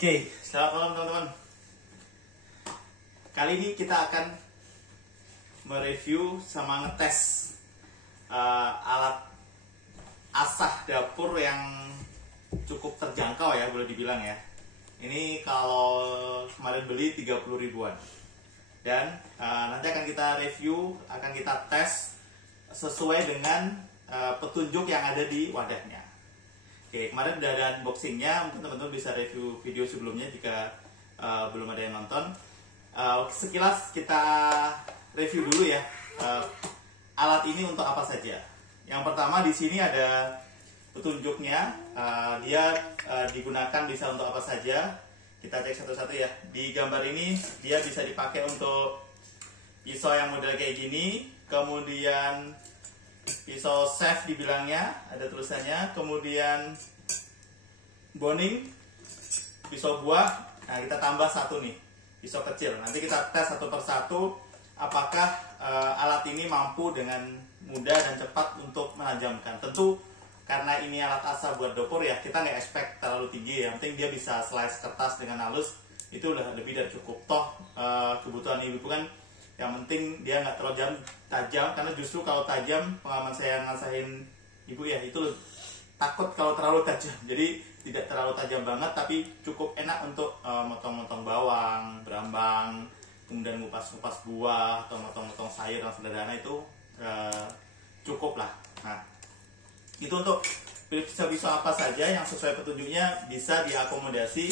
Oke, selamat malam teman-teman. Kali ini kita akan mereview sama ngetes alat asah dapur yang cukup terjangkau ya, boleh dibilang ya. Ini kalau kemarin beli 30 ribuan. Dan nanti akan kita review, akan kita tes sesuai dengan petunjuk yang ada di wadahnya. Oke, kemarin udah ada unboxingnya, mungkin teman-teman bisa review video sebelumnya jika belum ada yang nonton. Sekilas kita review dulu ya, alat ini untuk apa saja. Yang pertama di sini ada petunjuknya, dia digunakan bisa untuk apa saja. Kita cek satu-satu ya. Di gambar ini dia bisa dipakai untuk pisau yang model kayak gini, kemudian pisau chef dibilangnya, ada tulisannya, kemudian boning, pisau buah. Nah, kita tambah satu nih, pisau kecil. Nanti kita tes satu persatu apakah alat ini mampu dengan mudah dan cepat untuk menajamkan. Tentu karena ini alat asah buat dapur ya, kita nggak expect terlalu tinggi. Yang penting dia bisa slice kertas dengan halus, itu udah lebih dari cukup. Toh kebutuhan ibu kan yang penting dia nggak terlalu tajam, karena justru kalau tajam, pengalaman saya ngasahin ibu ya, itu takut kalau terlalu tajam. Jadi tidak terlalu tajam banget, tapi cukup enak untuk motong-motong bawang, berambang, kemudian ngupas-ngupas buah atau motong-motong sayur yang sederhana, itu cukup lah. Nah, itu untuk pisau-pisau apa saja yang sesuai petunjuknya bisa diakomodasi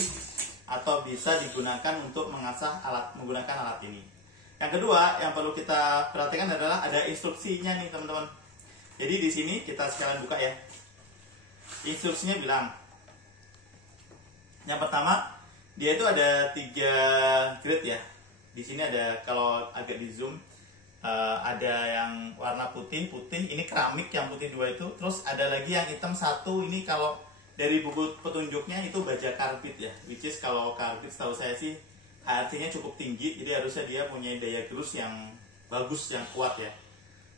atau bisa digunakan untuk mengasah menggunakan alat ini. Yang kedua yang perlu kita perhatikan adalah ada instruksinya nih teman-teman. Jadi di sini kita sekalian buka ya. Instruksinya bilang, yang pertama dia itu ada 3 grade ya. Di sini ada, kalau agak di zoom, ada yang warna putih, ini keramik yang putih 2 itu. Terus ada lagi yang hitam 1, ini kalau dari buku petunjuknya itu baja karbit ya. Which is kalau karbit setahu saya sih artinya cukup tinggi, jadi harusnya dia punya daya gerus yang bagus, yang kuat ya.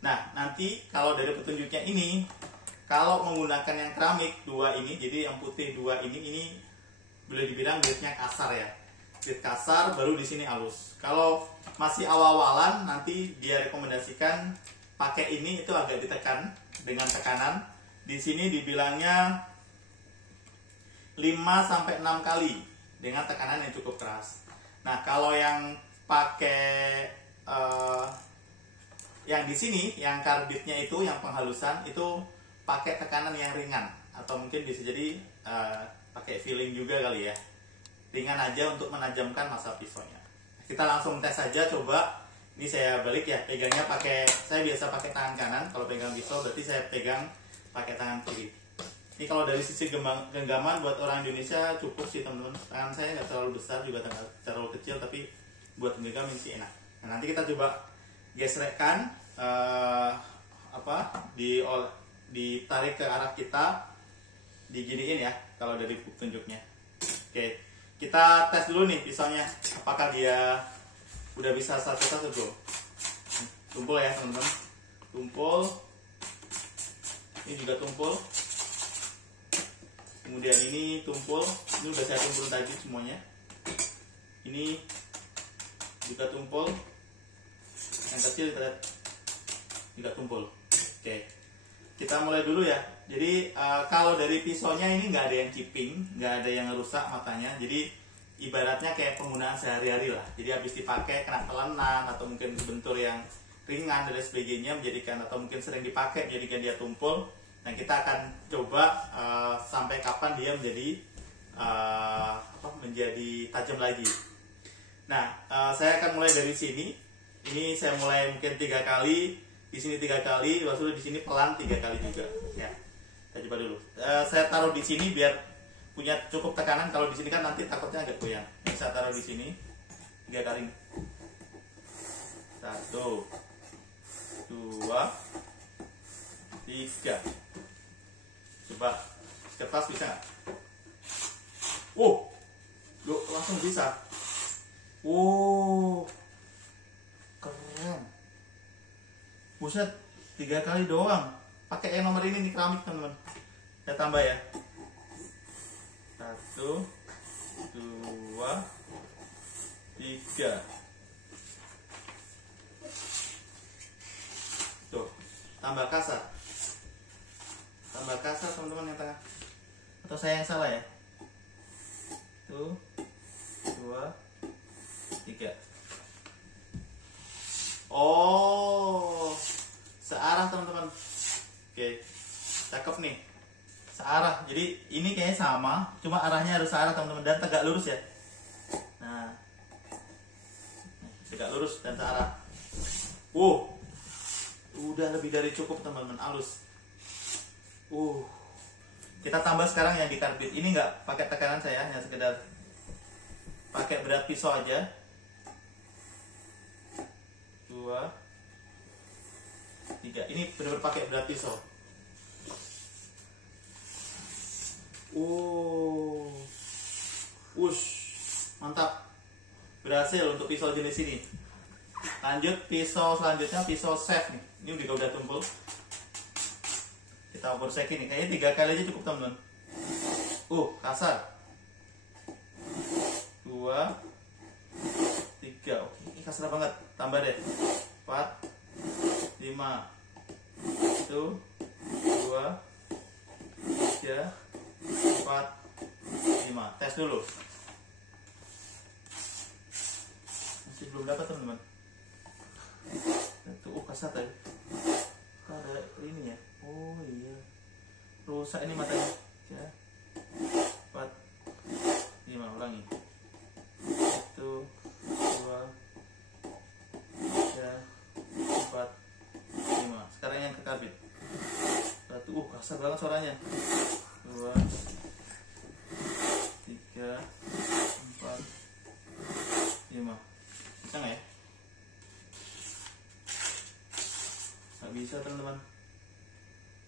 Nah, nanti kalau dari petunjuknya ini, kalau menggunakan yang keramik 2 ini, jadi yang putih 2 ini boleh dibilang grade-nya kasar ya. Grade kasar, baru di sini halus. Kalau masih awal-awalan, nanti dia rekomendasikan pakai ini, itu agak ditekan dengan tekanan. Di sini dibilangnya 5-6 kali dengan tekanan yang cukup keras. Nah, kalau yang pakai yang di sini, yang karbitnya itu, yang penghalusan itu pakai tekanan yang ringan, atau mungkin bisa jadi pakai feeling juga kali ya. Ringan aja untuk menajamkan masa pisaunya. Kita langsung tes saja, coba. Ini saya balik ya, pegangnya pakai, saya biasa pakai tangan kanan. Kalau pegang pisau berarti saya pegang pakai tangan kiri. Ini kalau dari sisi genggaman buat orang Indonesia cukup sih teman-teman. Tangan saya nggak terlalu besar, juga nggak terlalu kecil, tapi buat genggam ini sih enak. Nah, nanti kita coba gesrekkan, ditarik ke arah kita, diginiin ya kalau dari petunjuknya. Oke, kita tes dulu nih pisaunya, apakah dia udah bisa satu-satu bro. Tumpul ya teman-teman, tumpul. Ini juga tumpul. Kemudian ini tumpul, ini udah saya tumpul tadi semuanya. Ini juga tumpul. Yang kecil kita lihat juga tumpul. Oke, kita mulai dulu ya. Jadi kalau dari pisaunya ini nggak ada yang chipping, nggak ada yang rusak matanya. Jadi ibaratnya kayak penggunaan sehari-hari lah. Jadi habis dipakai kena telenan atau mungkin bentur yang ringan dan sebagainya, menjadikan, atau mungkin sering dipakai menjadikan dia tumpul. Nah, kita akan coba sampai kapan dia menjadi tajam lagi. Nah, saya akan mulai dari sini. Ini saya mulai mungkin 3 kali, di sini 3 kali, lalu di sini pelan 3 kali juga. Ya, kita coba dulu. Saya taruh di sini biar punya cukup tekanan. Kalau di sini kan nanti takutnya agak goyang. Ini saya taruh di sini 3 kali. 1, 2, 3. Coba kertas bisa nggak? Langsung bisa. Keren. Buset, 3 kali doang. Pakai yang nomor ini nih, keramik teman-teman. Saya tambah ya. 1, 2, 3. Tuh, tambah kasar. Tambah kasar teman-teman yang tengah. Atau saya yang salah ya? Tuh, 2, 3. Oh, searah teman-teman. Oke, cakep nih. Searah. Jadi ini kayaknya sama, cuma arahnya harus searah teman-teman dan tegak lurus ya. Nah, tegak lurus dan searah. Udah lebih dari cukup teman-teman, halus. Kita tambah sekarang yang di karbit. Ini nggak pakai tekanan saya, hanya sekedar pakai berat pisau aja. 2, 3. Ini benar-benar pakai berat pisau. Mantap. Berhasil untuk pisau jenis ini. Lanjut pisau selanjutnya, pisau chef nih. Ini udah tumpul. Kita borsek ini. Kayaknya 3 kali aja cukup teman-teman. Kasar. 2, 3. Oke, ini kasar banget. Tambah deh. 4, 5. 1, 2, 3, 4, 5. Tes dulu. Masih belum dapat teman-teman. Tuh, kasar tadi. Kok ada ini ya? Oh iya. Rusak ini matanya. 4, 5. Ulangi. 1, 2, 3, 4, 5. Sekarang yang ke karbit. 1. Kasar banget suaranya. 2, 3, 4, 5. Bisa nggak ya? Nggak bisa teman-teman.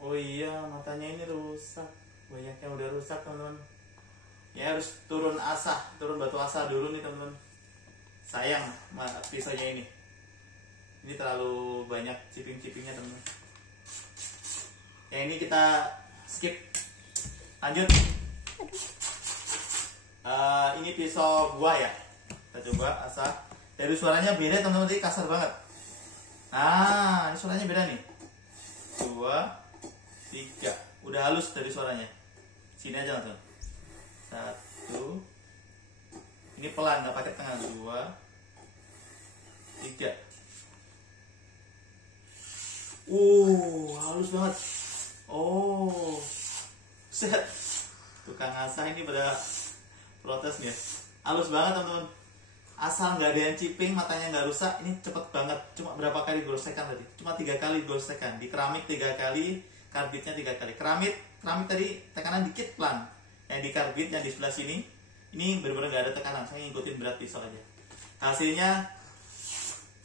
Oh iya, matanya ini rusak. Banyak yang udah rusak teman-teman. Ya harus turun batu asah dulu nih teman-teman. Sayang pisaunya ini. Ini terlalu banyak ciping-cipingnya teman-teman. Yang ini kita skip. Lanjut. Ini pisau buah ya. Kita coba asah. Dari suaranya beda teman-teman, tadi kasar banget. Nah, ini suaranya beda nih. 2, 3. Udah halus dari suaranya. Sini aja langsung. 1. Ini pelan, nggak pakai tengah. 2, 3. Halus banget. Set. Tukang asah ini pada protes nih. Halus banget teman-teman. Asal nggak ada yang ciping, matanya nggak rusak, ini cepet banget. Cuma berapa kali goresekan tadi? Cuma 3 kali goresekan. Di keramik 3 kali, karbitnya 3 kali. Keramik tadi tekanan dikit pelan. Yang di karbit yang di sebelah sini, ini benar-benar nggak ada tekanan. Saya ngikutin berat pisau aja. Hasilnya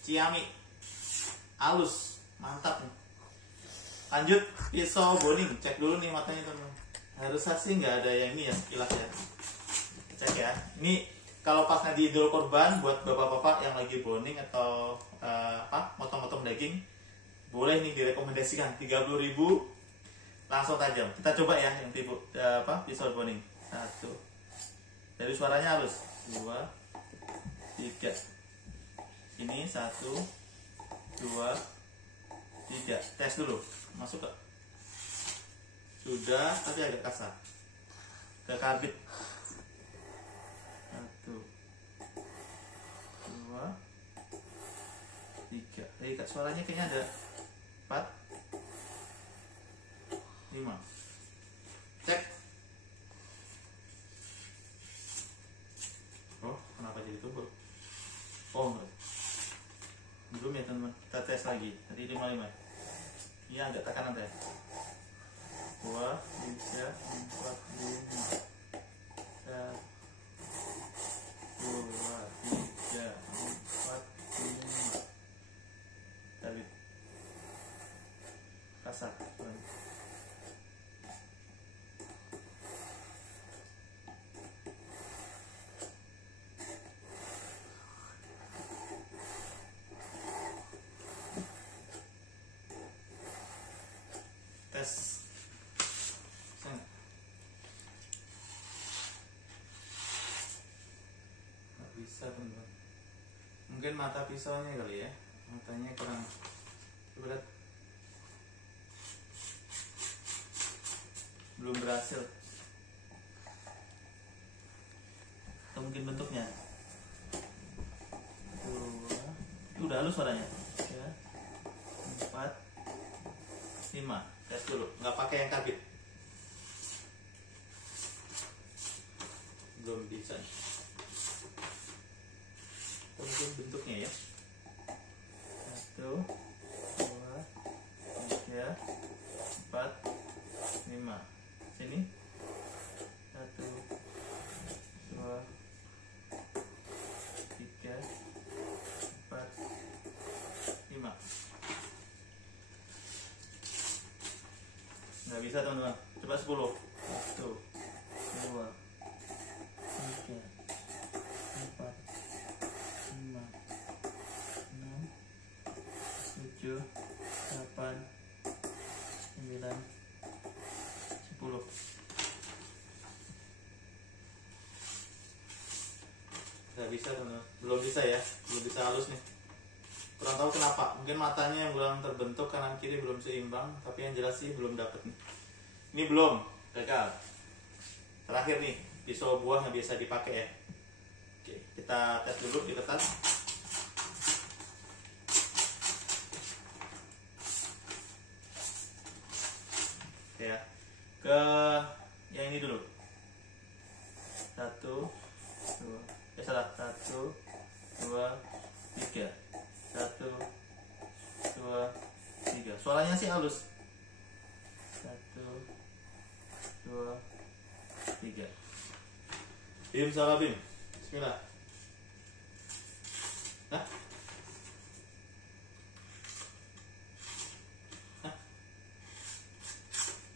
ciami, halus, mantap nih. Lanjut pisau boning, cek dulu nih matanya teman-teman. Harusnya sih nggak ada yang ini ya, kilat ya. Cek ya. Ini kalau pas nanti Idul Kurban buat bapak-bapak yang lagi boning atau motong-motong daging, boleh nih direkomendasikan 30.000 langsung tajam. Kita coba ya yang pisau boning. 1. Dari suaranya halus. 2, 3. Ini 1, 2, 3. Tes dulu. Masuk ke. Sudah, tapi agak kasar. Ke karbit. 1, 2, 3. Suaranya kayaknya ada 4, 5. Cek. Kenapa jadi tumpul? Enggak. Belum ya teman-teman. Kita tes lagi. Tadi 5. Iya, agak tekanan teh. 2, 3, 4, 5. 2, 3, 4, 5. Tadi kasar. Tes. bisa teman-teman. Mungkin mata pisaunya kali ya, matanya kurang berat, belum berhasil. Atau mungkin bentuknya. Itu udah halus suaranya. 3, 4, 5. Tes dulu, nggak pakai yang kabit. Belum bisa. Mungkin bentuknya ya. 1, 2, 3, 4, 5. Sini. 1, 2, 3, 4, 5. Nggak bisa teman-teman. Coba 10. 1, 2, 3, 4, 5, 6, 7, 8, 9, 10. Nggak bisa teman-teman. Belum bisa ya. Belum bisa halus nih. Kurang tahu kenapa, mungkin matanya yang belum terbentuk, kanan kiri belum seimbang, tapi yang jelas sih belum dapet nih. Ini belum, gagal. Terakhir nih, pisau buah yang biasa dipakai ya. Oke, kita tes dulu di kertas. Oke ya, ke yang ini dulu. 1, 2, salah. 1, 2, 3. 1, 2, 3. Suaranya sih halus. 1, 2, 3. Bim salah Bim. Bismillah. Hah? Hah?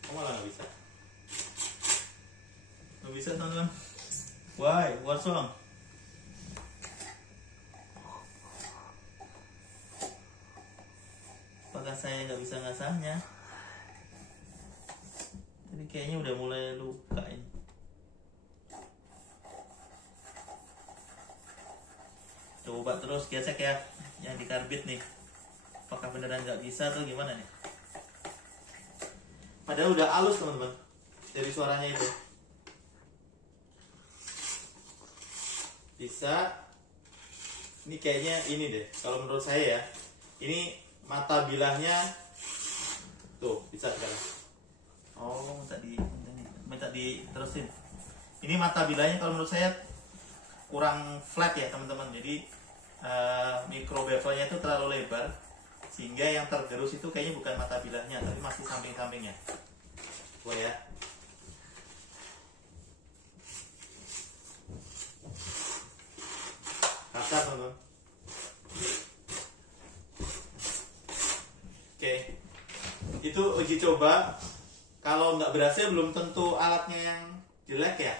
Kok malah nggak bisa? Nggak bisa teman-teman. Why? What's wrong? Apakah saya nggak bisa ngasahnya? Jadi kayaknya udah mulai luka ini. Coba terus gesek ya, yang di karbit nih. Apakah beneran nggak bisa atau gimana nih? Padahal udah halus teman-teman dari suaranya itu. Bisa. Ini kayaknya ini deh. Kalau menurut saya ya, ini mata bilahnya tuh bisa sekarang. Oh, minta diterusin. Ini mata bilahnya kalau menurut saya kurang flat ya teman-teman. Jadi mikro bevelnya itu terlalu lebar, sehingga yang tergerus itu kayaknya bukan mata bilahnya, tapi masih samping-sampingnya. Wah ya. Kasar teman-teman. Oke, itu uji coba. Kalau nggak berhasil belum tentu alatnya yang jelek ya.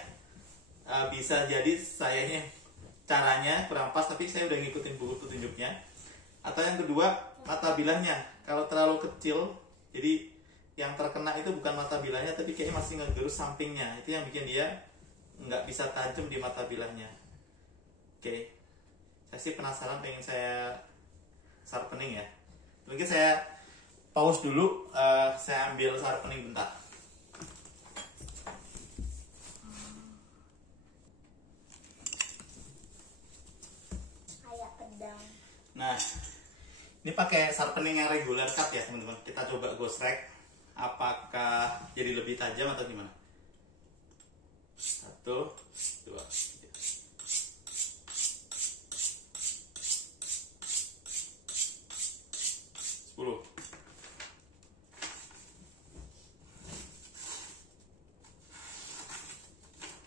Bisa jadi sayanya caranya kurang pas, tapi saya udah ngikutin buku petunjuknya. Atau yang kedua, mata bilahnya kalau terlalu kecil, jadi yang terkena itu bukan mata bilahnya, tapi kayaknya masih ngegerus sampingnya. Itu yang bikin dia nggak bisa tajam di mata bilahnya. Oke, saya sih penasaran, pengen saya sharpening ya. Mungkin saya pause dulu, saya ambil sharpening bentar. Nah, ini pakai sharpening yang regular cut ya teman-teman. Kita coba gosrek, apakah jadi lebih tajam atau gimana? 1, 2, 3. 10.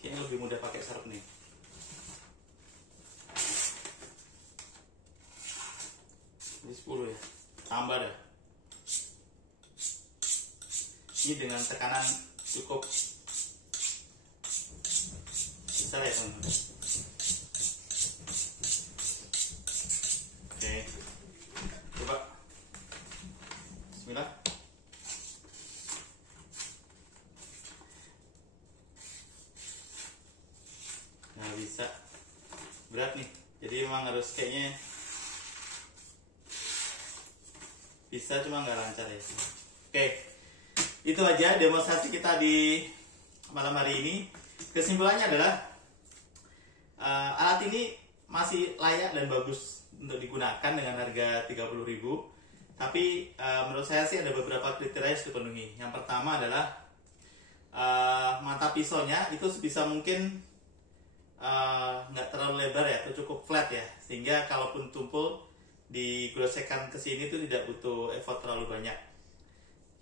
Kayaknya lebih mudah pakai sharpening. Ini 10 ya, tambah dah. Ini dengan tekanan cukup besar ya teman-teman. Oke, coba. Bismillah. Nah, bisa. Berat nih. Jadi memang harus kayaknya bisa, cuma nggak lancar ya. Oke, itu aja demonstrasi kita di malam hari ini. Kesimpulannya adalah alat ini masih layak dan bagus untuk digunakan dengan harga 30.000. Tapi menurut saya sih ada beberapa kriteria yang harus dipenuhi. Yang pertama adalah mata pisaunya itu sebisa mungkin nggak terlalu lebar ya, atau cukup flat ya, sehingga kalaupun tumpul digosekan ke sini itu tidak butuh effort terlalu banyak.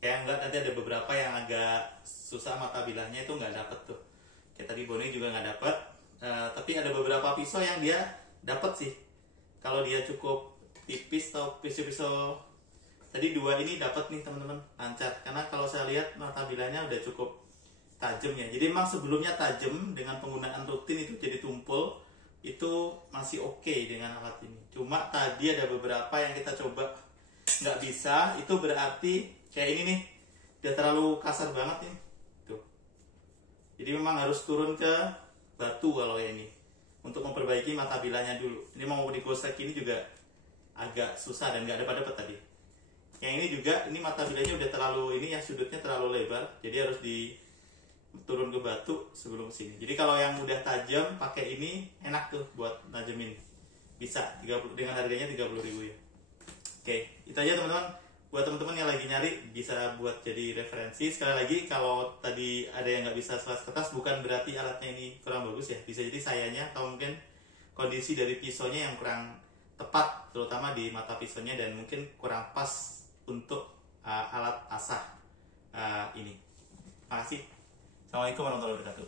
Kayak enggak, nanti ada beberapa yang agak susah mata bilahnya itu nggak dapet tuh. Kayak tadi Boni juga nggak dapet. Tapi ada beberapa pisau yang dia dapet sih. Kalau dia cukup tipis atau pisau-pisau tadi dua ini dapat nih teman-teman, lancar. Karena kalau saya lihat mata bilahnya udah cukup tajam ya. Jadi memang sebelumnya tajam, dengan penggunaan rutin itu jadi tumpul, itu masih oke dengan alat ini. Cuma tadi ada beberapa yang kita coba nggak bisa, itu berarti kayak ini nih, udah terlalu kasar banget nih. Tuh. Jadi memang harus turun ke batu kalau ya ini, untuk memperbaiki mata bilahnya dulu. Ini mau digosek ini juga agak susah dan nggak dapat tadi. Yang ini juga, ini mata bilahnya udah terlalu ini ya, sudutnya terlalu lebar, jadi harus turun ke batu sebelum sini. Jadi kalau yang udah tajam pakai ini enak tuh buat najemin, bisa 30, dengan harganya 30.000 ya. Oke, itu aja teman-teman. Buat teman-teman yang lagi nyari, bisa buat jadi referensi. Sekali lagi, kalau tadi ada yang nggak bisa selas kertas, bukan berarti alatnya ini kurang bagus ya. Bisa jadi sayanya, atau mungkin kondisi dari pisaunya yang kurang tepat, terutama di mata pisaunya, dan mungkin kurang pas untuk alat asah ini. Makasih. Assalamualaikum warahmatullahi wabarakatuh.